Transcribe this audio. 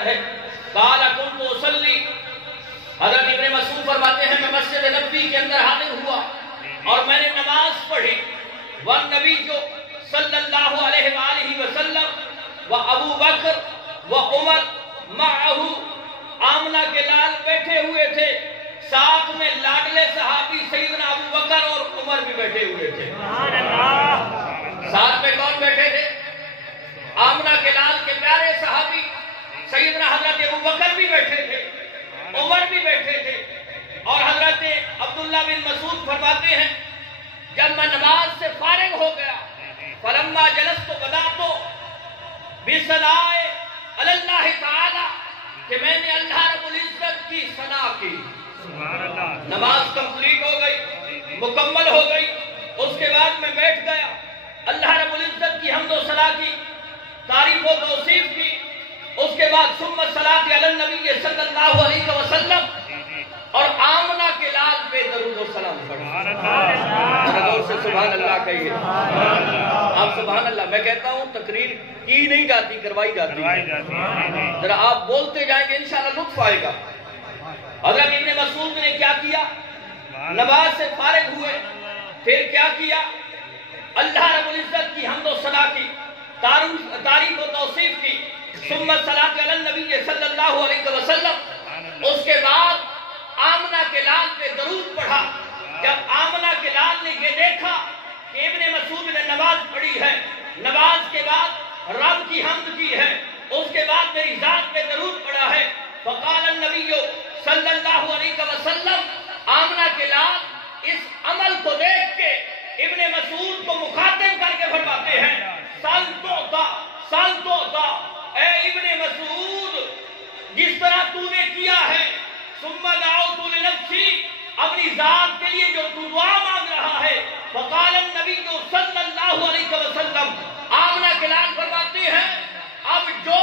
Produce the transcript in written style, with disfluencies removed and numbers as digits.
روایت ہے قال كنت اصلی، حضرت ابن مسعود فرماتے ہیں میں مسجد نبوی کے اندر حاضر ہوا اور میں نے نماز پڑھی، والنبی جو صلی اللہ علیہ وآلہ وسلم و ابو بکر و عمر معہو، آمنہ کے لال بیٹھے ہوئے تھے، ساتھ میں لاڈلے صحابی سیدنا ابو بکر اور عمر بھی بیٹھے ہوئے تھے۔ ساتھ میں کون بیٹھے تھے؟ آمنہ کے لال کے پیارے صحابی سیدنا حضرت ابو بکر بھی بیٹھے تھے، عمر بھی بیٹھے تھے، اور حضرت عبداللہ بن مسعود فرماتے ہیں جب میں نماز سے فارغ ہو گیا فلما جلست بدأت بثناء علی اللہ تعالی، کہ میں نے اللہ رب العزت کی ثنا کی۔ نماز کمپلیٹ ہو گئی، مکمل ہو گئی، اس کے بعد میں بیٹھ گیا، اللہ رب العزت کی حمد و ثنا کی، تعریف و توصیف کی، اس کے بعد ثم الصلاۃ علی النبی صلی اللہ علیہ وسلم، اور آمنہ کے لال پہ درود و سلام پڑھا۔ دور سے سبحان اللہ کہیے، آپ سبحان اللہ۔ میں کہتا ہوں تقریر کی نہیں جاتی، کروائی جاتی ہے، ذرا آپ بولتے جائیں گے انشاءاللہ لطف آئے گا۔ حضرت ابن مسعود نے کیا کیا؟ نماز سے فارغ ہوئے، پھر کیا کیا؟ اللہ رب العزت کی حمد و ثنا کی، تعریف و توصیف کی، ثم الصلاۃ علی النبی صلی اللہ علیہ وسلم، اس کے بعد آمنہ کے لال پہ درود پڑھا۔ جب آمنہ کے لال نے یہ دیکھا کہ ابن مسعود نے نماز پڑھی ہے، نماز کے بعد رب کی حمد کی ہے، اس کے بعد میری ذات پہ درود پڑھا ہے، فقال النبی صلی اللہ علیہ وسلم، آمنہ کے لال اس عمل کو دیکھ کے ابن مسعود کو مخاطب کر کے فرماتے ہیں سل توتا، اے ابن مسعود جس طرح تو نے کیا ہے، ثم دعوت لنفسی، اپنی ذات کے لیے جو تو دعا مانگ رہا ہے، فقال النبی صلی اللہ علیہ وسلم، آمنہ کے لال فرماتے ہیں اب جو